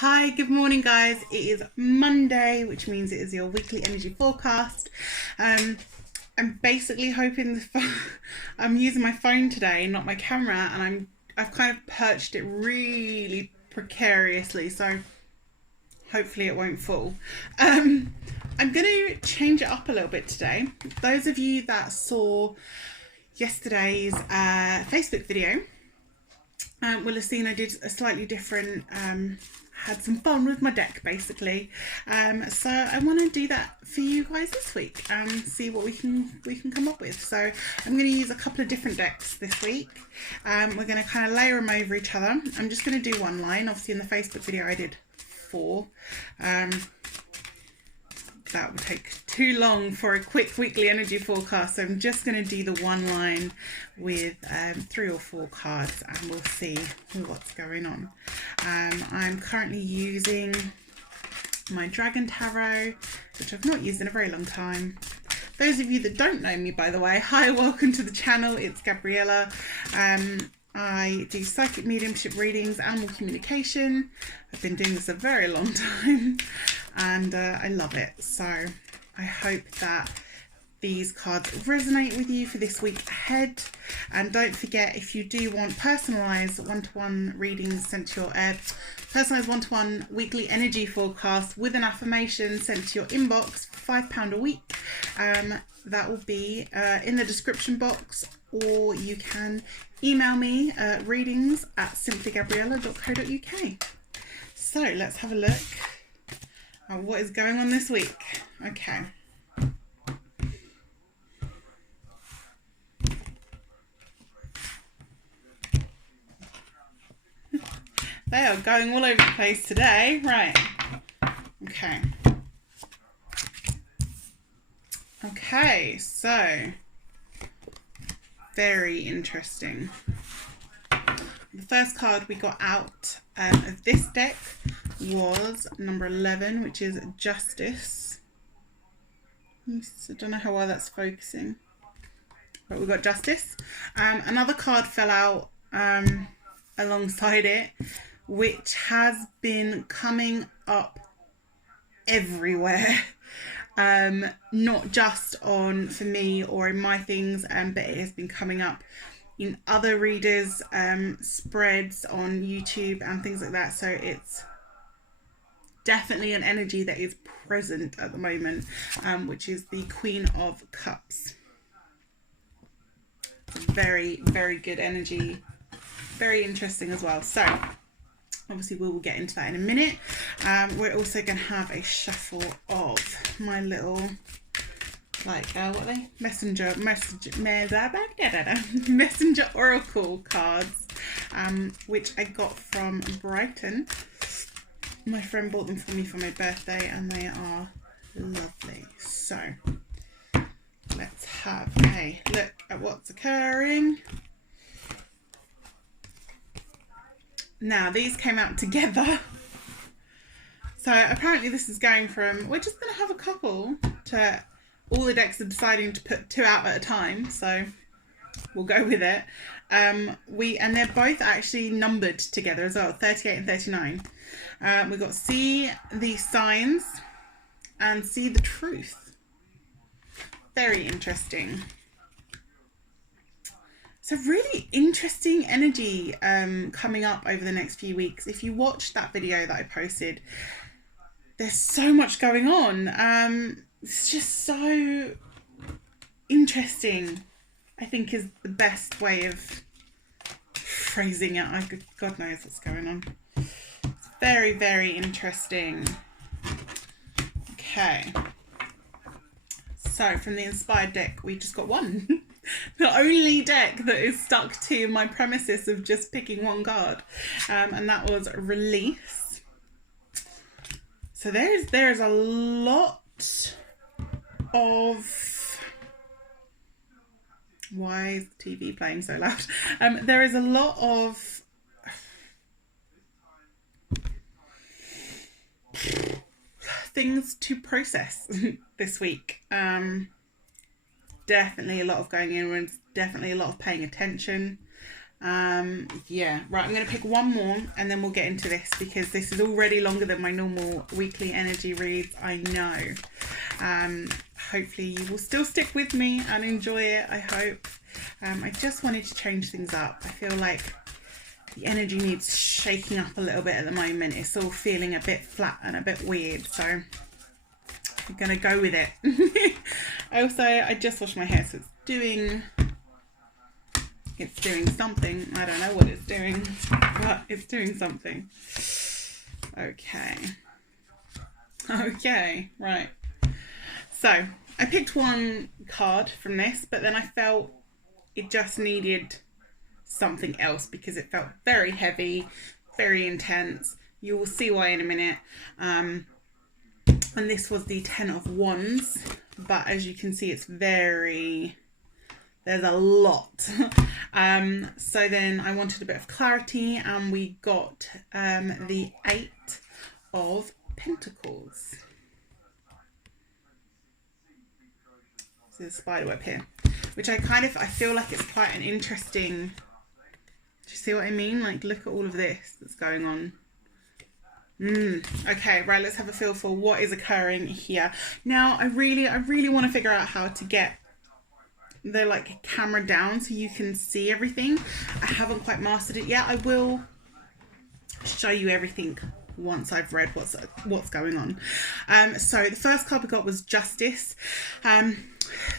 Hi, good morning guys. It is Monday, which means it is your weekly energy forecast. I'm basically hoping I'm using my phone today, not my camera, and I've kind of perched it really precariously, so hopefully it won't fall. I'm going to change it up a little bit today. Those of you that saw yesterday's Facebook video will have seen I did a slightly different had some fun with my deck basically, so I want to do that for you guys this week and see what we can come up with. So I'm going to use a couple of different decks this week. We're going to kind of layer them over each other. I'm just going to do one line. Obviously in the Facebook video I did 4. That would take too long for a quick weekly energy forecast, so I'm just going to do the one line with 3 or 4 cards and we'll see what's going on. I'm currently using my Dragon Tarot, which I've not used in a very long time. Those of you that don't know me, by the way, hi, welcome to the channel. It's Gabriella. I do psychic mediumship readings, animal communication. I've been doing this a very long time and I love it. So I hope that these cards resonate with you for this week ahead. And don't forget, if you do want personalised one-to-one readings sent to your personalised one-to-one weekly energy forecast with an affirmation sent to your inbox for £5 a week, that will be in the description box, or you can email me readings@simplygabriella.co.uk. So let's have a look at what is going on this week. Okay. They are going all over the place today. Right. Okay. Okay, so very interesting. The first card we got out of this deck was number 11, which is Justice. I don't know how well that's focusing, but we got Justice. Another card fell out alongside it, which has been coming up everywhere. Not just on for me or in my things, but it has been coming up in other readers' spreads on YouTube and things like that. So it's definitely an energy that is present at the moment, which is the Queen of Cups. It's a very, very good energy, very interesting as well. So obviously we will get into that in a minute. We're also going to have a shuffle of my little, like, what are they? Messenger Oracle cards, which I got from Brighton. My friend bought them for me for my birthday and they are lovely. So let's have a look at what's occurring. Now, these came out together. So apparently this is going from, we're just going to have a couple, to all the decks are deciding to put 2 out at a time. So we'll go with it. And they're both actually numbered together as well, 38 and 39. We've got See the Signs and See the Truth. Very interesting. So really interesting energy coming up over the next few weeks. If you watched that video that I posted, there's so much going on. It's just so interesting, I think, is the best way of phrasing it. God knows what's going on. It's very, very interesting. Okay. So from the inspired deck, we just got one. The only deck that is stuck to my premises of just picking one card, and that was Release. So there's a lot of, why is the TV playing so loud? There is a lot of things to process this week. Definitely a lot of going in, and definitely a lot of paying attention. Yeah, right, I'm going to pick one more and then we'll get into this, because this is already longer than my normal weekly energy reads, I know. Hopefully you will still stick with me and enjoy it, I hope. I just wanted to change things up. I feel like the energy needs shaking up a little bit at the moment. It's all feeling a bit flat and a bit weird, so I'm going to go with it. I just washed my hair, so it's doing something. I don't know what it's doing, but it's doing something. Okay, right. So I picked one card from this, but then I felt it just needed something else because it felt very heavy, very intense. You will see why in a minute. And this was the 10 of Wands, but as you can see, there's a lot. So then I wanted a bit of clarity, and we got the 8 of Pentacles. So there's a spider web here, which I feel like it's quite an interesting, do you see what I mean? Like, look at all of this that's going on. Okay, right, let's have a feel for what is occurring here. Now, I really want to figure out how to get the camera down so you can see everything. I haven't quite mastered it yet. I will show you everything once I've read what's going on. So the first card we got was Justice.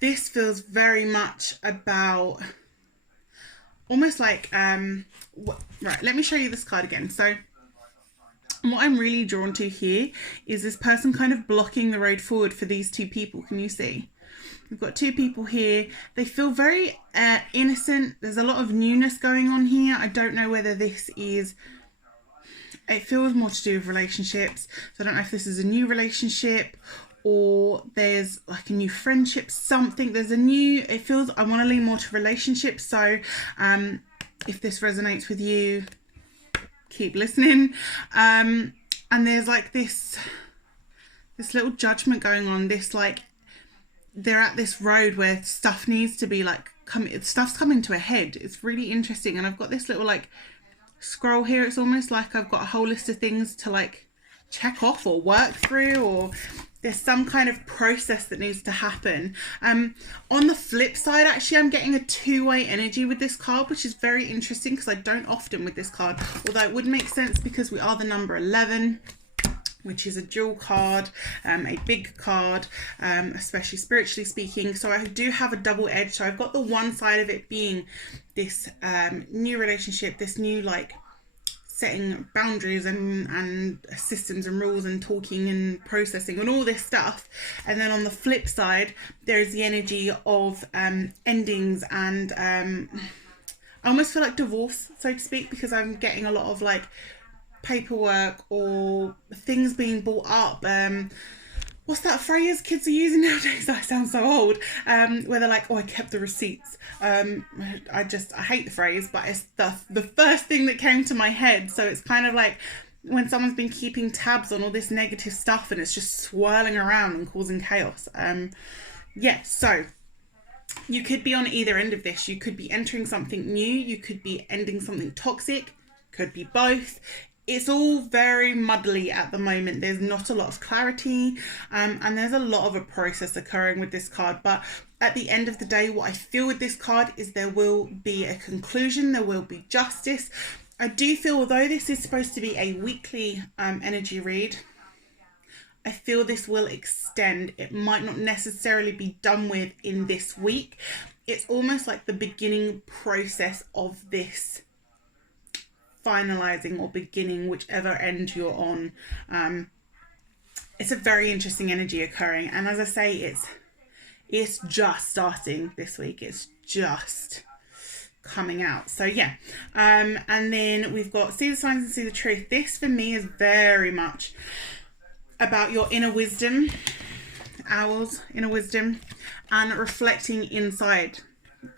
This feels very much about almost like right, let me show you this card again. So what I'm really drawn to here is this person kind of blocking the road forward for these two people. Can you see? We've got two people here. They feel very innocent. There's a lot of newness going on here. I don't know whether this is, it feels more to do with relationships. So I don't know if this is a new relationship or there's like a new friendship, something. There's a new, it feels, I want to lean more to relationships. So if this resonates with you, keep listening. And there's like this little judgment going on, this like, they're at this road where stuff needs to be like, stuff's coming to a head. It's really interesting. And I've got this little like scroll here. It's almost like I've got a whole list of things to like check off or work through, or there's some kind of process that needs to happen. On the flip side, actually, I'm getting a two-way energy with this card, which is very interesting because I don't often with this card, although it would make sense because we are the number 11, which is a dual card, a big card, especially spiritually speaking. So I do have a double edge. So I've got the one side of it being this new relationship, this new like setting boundaries and systems and rules and talking and processing and all this stuff. And then on the flip side, there's the energy of endings and I almost feel like divorce, so to speak, because I'm getting a lot of like paperwork or things being brought up. What's that phrase kids are using nowadays? I sound so old. Where they're like, oh, I kept the receipts. I hate the phrase, but it's the first thing that came to my head. So it's kind of like when someone's been keeping tabs on all this negative stuff and it's just swirling around and causing chaos. Yeah, so you could be on either end of this. You could be entering something new. You could be ending something toxic. Could be both. It's all very muddly at the moment. There's not a lot of clarity, and there's a lot of a process occurring with this card. But at the end of the day, what I feel with this card is there will be a conclusion. There will be justice. I do feel, although this is supposed to be a weekly energy read, I feel this will extend. It might not necessarily be done with in this week. It's almost like the beginning process of this finalizing or beginning, whichever end you're on. It's a very interesting energy occurring, and as I say, it's just starting this week. It's just coming out. So yeah, and then we've got see the signs and see the truth. This for me is very much about your inner wisdom, owls, inner wisdom, and reflecting inside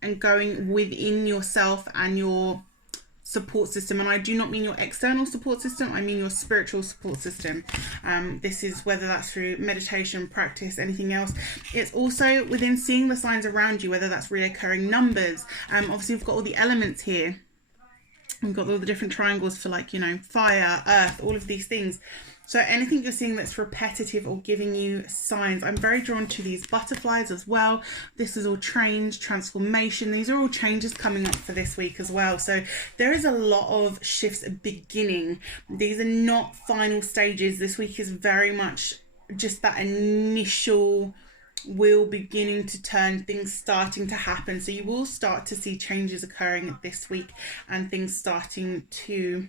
and going within yourself and your support system. And I do not mean your external support system, I mean your spiritual support system. This is whether that's through meditation, practice, anything else. It's also within seeing the signs around you, whether that's reoccurring numbers. Obviously we've got all the elements here. We've got all the different triangles for, like, you know, fire, earth, all of these things. So anything you're seeing that's repetitive or giving you signs. I'm very drawn to these butterflies as well. This is all change, transformation. These are all changes coming up for this week as well. So there is a lot of shifts beginning. These are not final stages. This week is very much just that initial wheel beginning to turn, things starting to happen. So you will start to see changes occurring this week and things starting to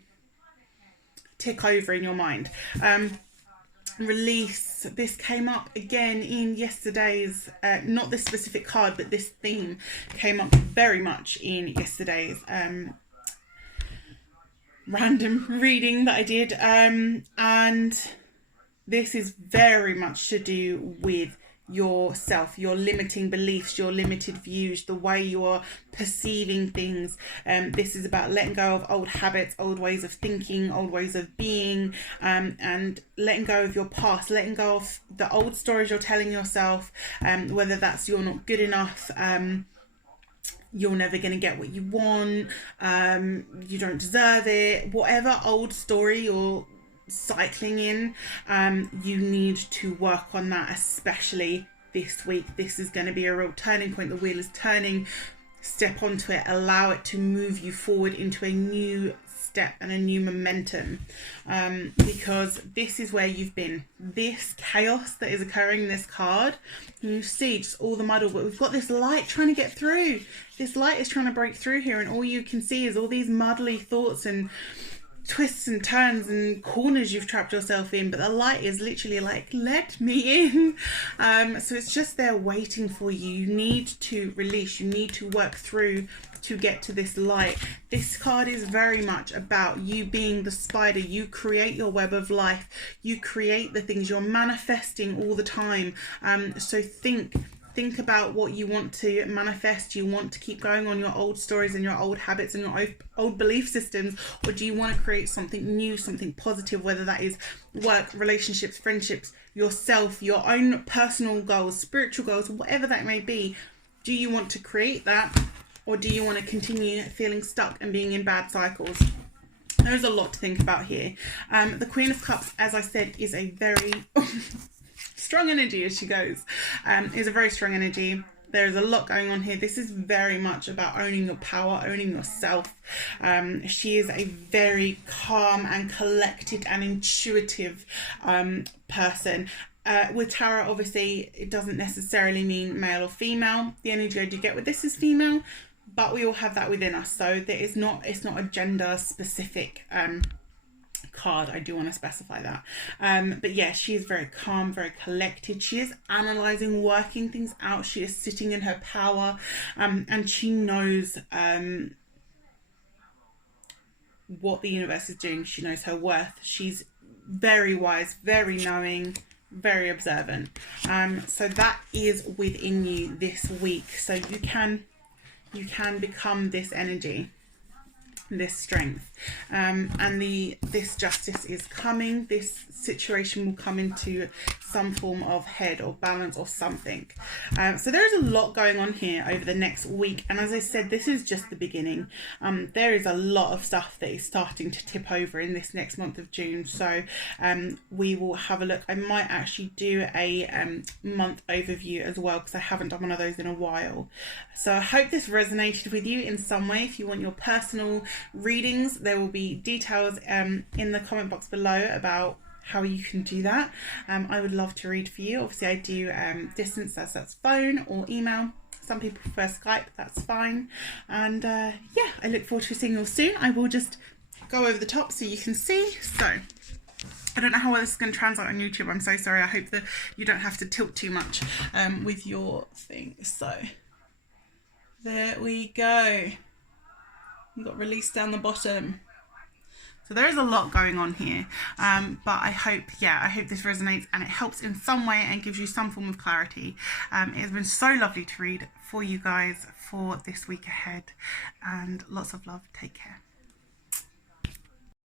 tick over in your mind. Release, this came up again in yesterday's, not this specific card, but this theme came up very much in yesterday's random reading that I did, and this is very much to do with yourself, your limiting beliefs, your limited views, the way you're perceiving things. This is about letting go of old habits, old ways of thinking, old ways of being, and letting go of your past, letting go of the old stories you're telling yourself, whether that's you're not good enough, you're never going to get what you want, you don't deserve it, whatever old story you're cycling in, you need to work on that, especially this week. This is going to be a real turning point. The wheel is turning. Step onto it, allow it to move you forward into a new step and a new momentum, because this is where you've been. This chaos that is occurring in this card, you see just all the muddle, but we've got this light trying to get through. This light is trying to break through here, and all you can see is all these muddly thoughts and twists and turns and corners you've trapped yourself in, but the light is literally like, let me in. So it's just there waiting for you. You need to release, you need to work through to get to this light. This card is very much about you being the spider. You create your web of life, you create the things, you're manifesting all the time. So think about what you want to manifest. Do you want to keep going on your old stories and your old habits and your old belief systems, or do you want to create something new, something positive, whether that is work, relationships, friendships, yourself, your own personal goals, spiritual goals, whatever that may be? Do you want to create that, or do you want to continue feeling stuck and being in bad cycles? There's a lot to think about here. The Queen of Cups, as I said, is a very strong energy as she goes. Is a very strong energy. There's a lot going on here. This is very much about owning your power, owning yourself. She is a very calm and collected and intuitive person. With tarot, obviously, it doesn't necessarily mean male or female. The energy I do get with this is female, but we all have that within us. So it's not a gender specific card. I do want to specify that. But yeah, she is very calm, very collected. She is analyzing, working things out. She is sitting in her power, and she knows what the universe is doing. She knows her worth. She's very wise, very knowing, very observant. So that is within you this week. So you can become this energy, this strength, and this justice is coming. This situation will come into some form of head or balance or something. So there is a lot going on here over the next week, and as I said, this is just the beginning. There is a lot of stuff that is starting to tip over in this next month of June. So we will have a look. I might actually do a month overview as well, because I haven't done one of those in a while. So I hope this resonated with you in some way. If you want your personal readings, there will be details in the comment box below about how you can do that. I would love to read for you. Obviously I do distance, that's phone or email. Some people prefer Skype, that's fine. And yeah, I look forward to seeing you all soon. I will just go over the top so you can see. So I don't know how well this is going to translate on YouTube. I'm so sorry. I hope that you don't have to tilt too much with your thing. So there we go. You got release down the bottom. So there is a lot going on here, but I hope this resonates and it helps in some way and gives you some form of clarity. It has been so lovely to read for you guys for this week ahead, and lots of love. Take care.